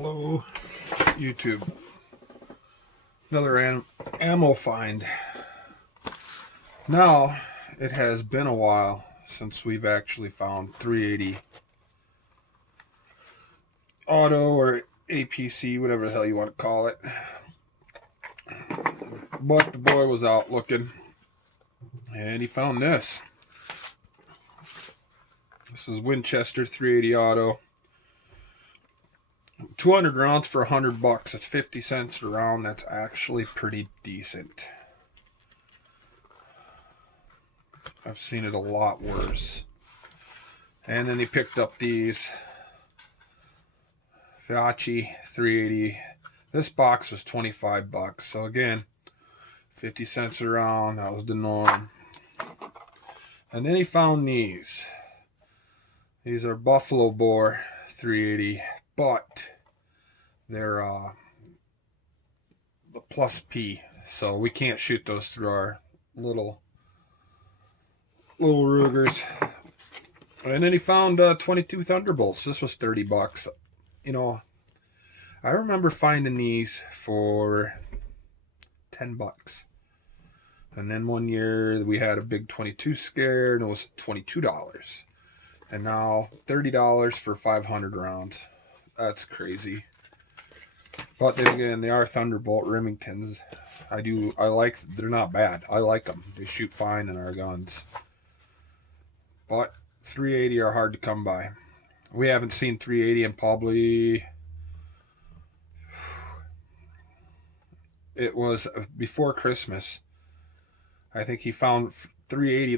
Hello, YouTube. Another ammo find. Now, it has been a while since we've actually found 380 auto or APC, whatever the hell you want to call it. But the boy was out looking, and he found this. This is Winchester 380 auto. 200 rounds for $100. It's 50 cents a round. That's actually pretty decent. I've seen it a lot worse. And then he picked up these Fiocchi 380. This box was 25 bucks. So again, 50 cents a round. That was the norm. And then he found these. These are Buffalo Bore 380, but they're the plus P, so we can't shoot those through our little Rugers. And then he found 22 Thunderbolts. This was 30 bucks. You know, I remember finding these for 10 bucks. And then one year we had a big 22 scare and it was $22. And now $30 for 500 rounds. That's crazy. But then again, they are Thunderbolt Remingtons. They're not bad. I like them. They shoot fine in our guns. But 380 are hard to come by. We haven't seen 380 in probably, it was before Christmas. I think he found 380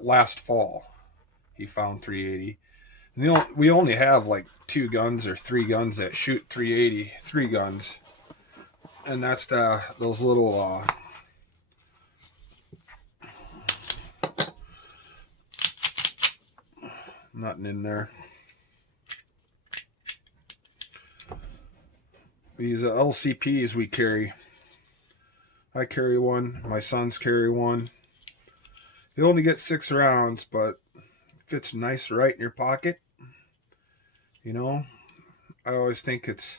last fall. He found 380. And we only have like 2 guns or 3 guns that shoot 380, 3 guns. And that's those little nothing in there. These LCPs we carry. I carry one. My sons carry one. They only get 6 rounds, but fits nice right in your pocket. You know, I always think it's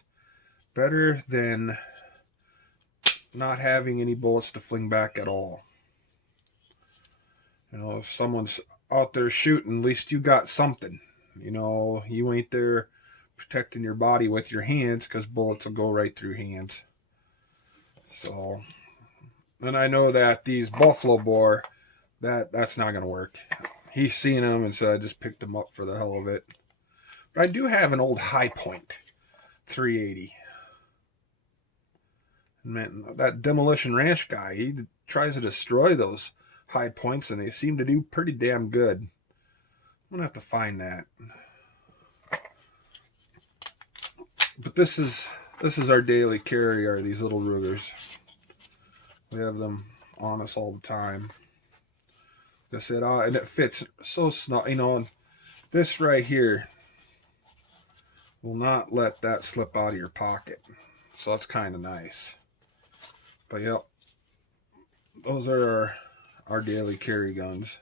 better than not having any bullets to fling back at all. You know, if someone's out there shooting, at least you got something. You know, you ain't there protecting your body with your hands, because bullets will go right through hands. So, and I know that these Buffalo Bore, that's not going to work. He's seen them and said I just picked them up for the hell of it. But I do have an old High Point 380. Man, that Demolition Ranch guy, he tries to destroy those High Points, and they seem to do pretty damn good. I'm gonna have to find that. But this is our daily carry, are these little Rugers. We have them on us all the time. Like I said, and it fits so snug. You know, and this right here will not let that slip out of your pocket. So that's kind of nice. But yep, those are our daily carry guns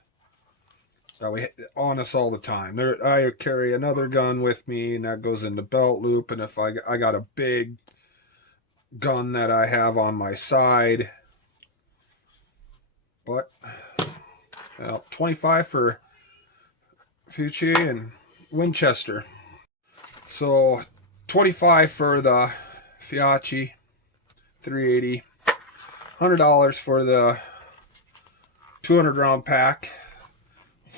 that we on us all the time. I carry another gun with me, and that goes in the belt loop. And if I got a big gun that I have on my side. But 25 for Fiocchi and Winchester. So 25 for the Fiocchi 380. $100 for the 200 round pack,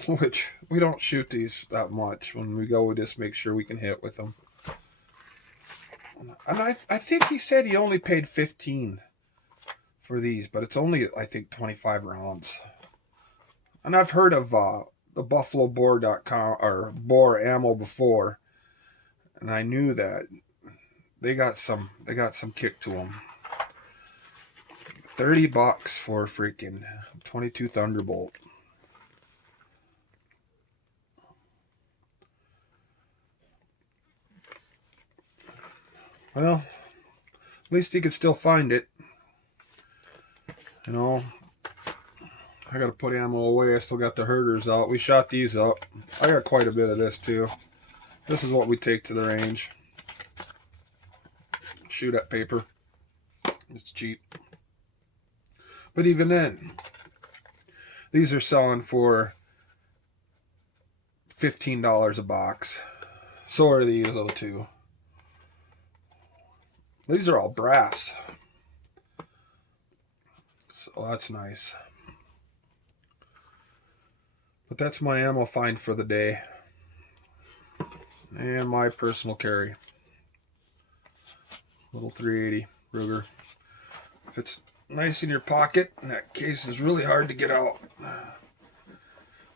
which we don't shoot these that much. When we go, we just make sure we can hit with them. And I think he said he only paid 15 for these, but it's only, I think, 25 rounds. And I've heard of the BuffaloBore.com or Bore Ammo before, and I knew that they got some kick to them. 30 bucks for a freaking 22 Thunderbolt. Well, at least you could still find it. You know, I gotta put ammo away. I still got the herders out. We shot these up. I got quite a bit of this too. This is what we take to the range. shoot at paper. It's cheap. But even then, these are selling for $15 a box. So are these though too. These are all brass. So that's nice. But that's my ammo find for the day. And my personal carry. Little 380 Ruger. Fits nice in your pocket, and that case is really hard to get out.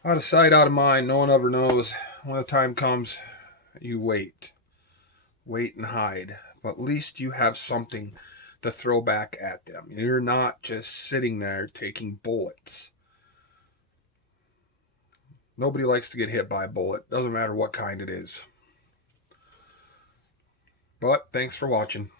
Out of sight, out of mind. No one ever knows. When the time comes, you wait. Wait and hide. But at least you have something to throw back at them. You're not just sitting there taking bullets. Nobody likes to get hit by a bullet. Doesn't matter what kind it is. But thanks for watching.